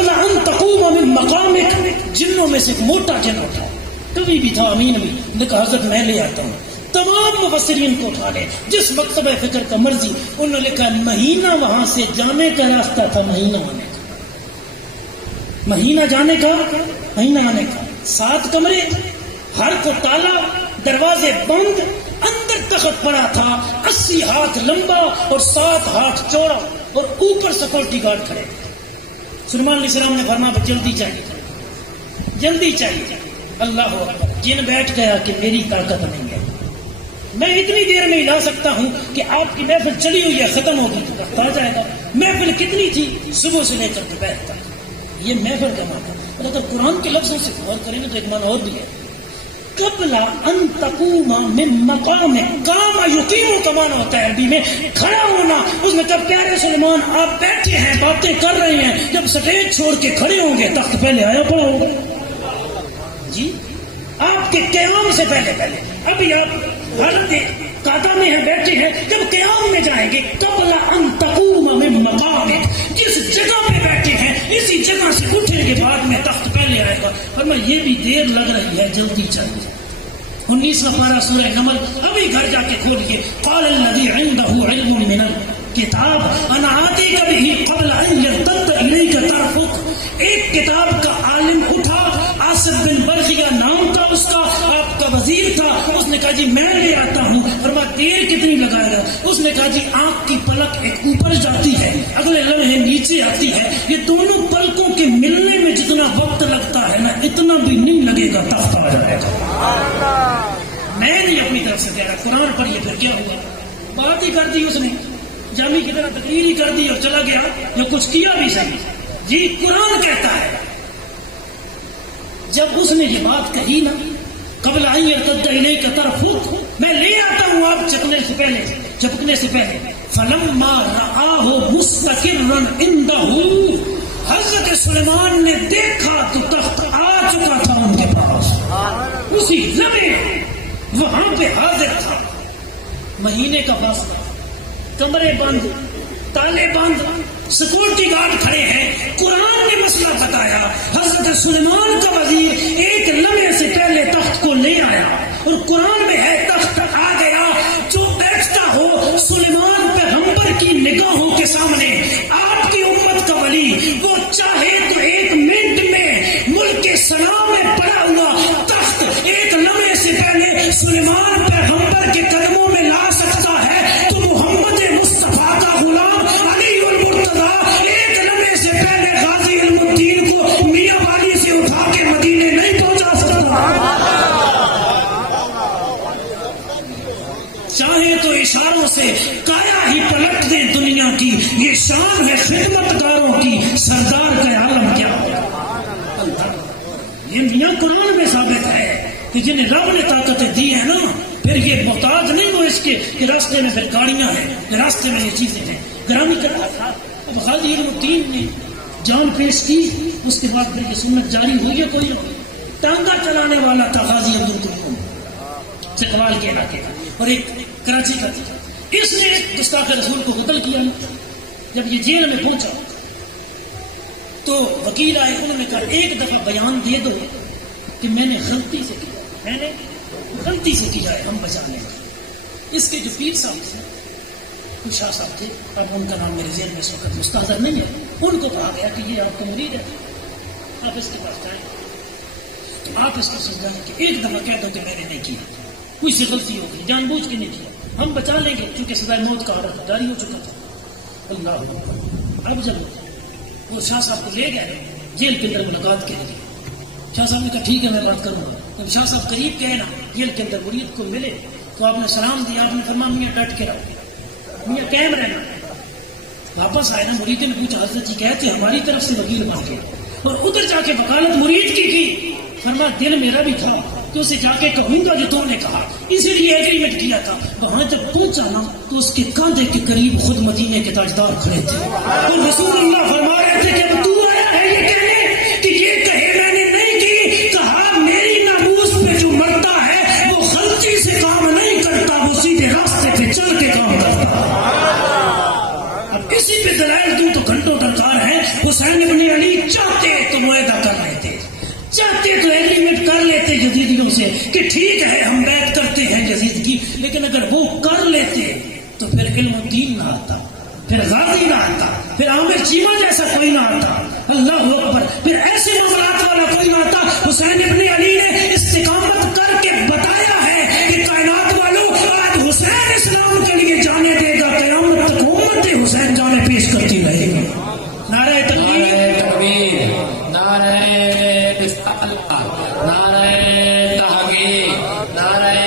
ان تقوم من مقامک. جنوں سے ایک موٹا جن اٹھا، کبھی بھی تھا امین بھی، نے کہا حضرت میں لے آتا ہوں، تمام مفسرین کو اٹھا لے جس مکتبہ فکر کا مرضی، انہوں نے لکھا مہینہ وہاں سے جانے کا راستہ تھا، مہینہ آنے کا، مہینہ جانے کا، مہینہ آنے کا، 7 کمرے، ہر کو تالا، دروازے بند، اندر تخت پڑا تھا 80 ہاتھ لمبا اور 7 ہاتھ چوڑا، اور اوپر سیکورٹی گارڈ کھڑے۔ سلیمان علیہ السلام نے فرمایا جلدی چاہیے، جلدی چاہیے۔ اللہ اکبر، جن بیٹھ گیا کہ میری طاقت نہیں ہے، میں اتنی دیر میں لا سکتا ہوں کہ آپ کی محفل چلی ہوئی ہے، ختم ہوگی تو وقت آ جائے گا۔ محفل کتنی تھی؟ صبح سے لے کر دوپہر تک، یہ محفل کا معنی۔ اور اگر قرآن کے لفظوں سے غور کریں گے تو ایک معنی اور بھی ہے، قبل ان تقوم من مقام قام یقیم کا معنی ہوتا ہے عربی میں کھڑا ہونا۔ اس نے کہا پیارے سلیمان آپ بیٹھے ہیں باتیں کر رہے ہیں، جب سٹیج چھوڑ کے کھڑے ہوں گے تخت پہلے آیا پڑا ہوگا جی، آپ کے قیام سے پہلے ابھی آپ حضرت قاعدہ میں ہیں، بیٹھے ہیں، جب قیام میں جائیں گے قبل ان تقوم من مقام، جس جگہ پہ بیٹھے ہیں اسی جگہ سے اٹھیں گے، بعد میں تخت پہلے آئے گا۔ اور میں یہ بھی دیر لگ رہی ہے، جلدی چلیے۔ 19واں پارہ سورہ نمل، ابھی گھر جا کے کھولیے۔ قال الذی عنده علم من الکتاب انا آتیک بہ قبل ان یرتد الیک طرفک۔ ایک کتاب کا عالم اٹھا، آصف بن برخیہ نام کا اس کا، آپ کا وزیر تھا، اس نے کہا جی میں لے آتا ہوں۔ فرمایا دیر کتنی لگائے گا؟ اس نے کہا جی آنکھ کی پلک ایک اوپر جاتی ہے، اگلے لمحے نیچے آتی ہے، یہ دونوں پلکوں کے ملنے میں جتنا وقت لگتا ہے نا اتنا بھی نہیں لگے گا، تخت آ جائے گا۔ میں نہیں اپنی طرف سے کہہ رہا، قرآن پڑھیے پھر کیا ہوا۔ بات ہی کر دی اس نے، جامی کی طرح تقریر ہی کر دی اور چلا گیا، جو کچھ کیا بھی صحیح جی، قرآن کہتا ہے۔ جب اس نے یہ بات کہی نا قبل ان یرتد الیک طرفک، میں لے آتا ہوں آپ چپکنے سے پہلے، فلما رآہ مستقرا عنده، حضرت سلیمان نے دیکھا تو تخت آ چکا تھا ان کے پاس، اسی لمحے وہاں پہ حاضر تھا۔ مہینے کا فاصلہ، کمرے بند، تالے بند، سیکورٹی گارڈ کھڑے ہیں۔ قرآن نے مسئلہ بتایا، حضرت سلیمان کا وزیر ایک لمحے سے پہلے تخت کو لے آیا، اور قرآن میں ہے تخت آ گیا۔ جو بیٹھتا ہو سلیمان پیغمبر کی نگاہوں کے سامنے، آپ کی امت کا ولی، وہ چاہے تو 1 منٹ میں ملک کے سلام میں پڑا ہوا تخت ایک لمحے سے پہلے سلیمان پیغمبر کے قدموں میں لا سکتا ہے، تو محمد مصطفیٰ کا غلام علی المرتضیٰ ایک لمحے سے پہلے غازی علم الدین کو میاں والی سے اٹھا کے مدینے نہیں پہنچا سکتا۔ چاہے تو اشاروں سے کایا ہی پلٹ دیں دنیا کی، یہ شان ہے خدمت گاروں کی، سردار کا عالم کیا ہوگا۔ یہ میاں قرآن میں ثابت ہے کہ جنہیں رب نے طاقتیں دی ہیں نا، پھر یہ محتاج نہیں ہو اس کے کہ راستے میں پھر گاڑیاں ہیں، راستے میں یہ چیزیں ہیں۔ گرامی کرتا تھا اب غازی علم الدین نے جان پیش کی، اس کے بعد پھر یہ سنت جاری ہوئی ہے۔ کوئی ٹانگا چلانے والا تھا غازی عبد القیوم، چکوال کے علاقے کا، اور ایک کراچی کا تھا۔ اس نے گستاخ رسول کو قتل کیا۔ جب یہ جیل میں پہنچا تو وکیل آئے، انہوں نے کہا ایک دفعہ بیان دے دو کہ میں نے غلطی سے کیا، میں نے غلطی سے کیا ہے، ہم بچا لیں گے۔ اس کے جو پیر صاحب تھے، کچھ شاہ صاحب تھے، اور ان کا نام میرے ذہن میں اس وقت مستحضر نہیں ہے، ان کو کہا گیا کہ یہ آپ کا مرید ہے، آپ اس کے پاس جائیں، تو آپ اس کو سمجھائیں کہ ایک دفعہ کہہ دو کہ میں نے نہیں کیا، کوئی سی غلطی ہوگی، جان بوجھ کے نہیں کیا، ہم بچا لیں گے، کیونکہ سزائے موت کا آرڈر جاری ہو چکا تھا۔ اللہ اب جب وہ شاہ صاحب کو لے گئے جیل کے اندر ملاقات کے لیے، شاہ صاحب نے کہا ٹھیک ہے میں بات کروں گا۔ جب شاہ صاحب قریب گئے نا جیل کے اندر مرید کو ملے تو آپ نے سلام دیا، آپ نے فرمایا میاں ڈٹ کے رہو، میاں قائم رہنا۔ واپس آئے نا، مرید نے پوچھا حضرت جی کہتے ہماری طرف سے وکیل بن گیا، اور ادھر جا کے وکالت مرید کی۔ فرمایا دل میرا بھی تھا کہ اسے جا کے کہوں گا جو تم نے کہا، اسی لیے ایگریمنٹ کیا تھا۔ وہاں جب پہنچا نا تو اس کے کاندھے کے قریب خود مدینے کے تاجدار کھڑے تھے، اور رسول اللہ فرما رہے تھے کہ تو آیا ہے یہ کہنے کہ یہ کہے میں نے نہیں کی، کہا میری ناموس پہ جو مرتا ہے وہ غلطی سے کام نہیں کرتا، وہ سیدھے راستے پہ چل کے کام کرتا۔ اب اسی پہ دلائل کیوں تو گھنٹوں درکار ہے۔ حسین ابن علی چاہتے تو معاہدہ کر رہے تھے، چاہتے تو یزیدیوں سے کہ ٹھیک ہے ہم بیعت کرتے ہیں یزید کی، لیکن اگر وہ کر لیتے تو پھر علم الدین نہ آتا، پھر غازی نہ آتا، پھر عامر چیمہ جیسا کوئی نہ آتا، اللہ اکبر، پھر ایسے معاملات والا کوئی نہ آتا۔ حسین ابن علی نے استقامت کر کے بتایا ہے کہ کائنات والوں آج حسین اسلام کے لیے جانے دے گا، قیامت تک امت حسین جانے پیش کرتی رہے گی۔ نعرہ تکبیر، نعرہ رسالت، نعرہ تحقیق، نعرہ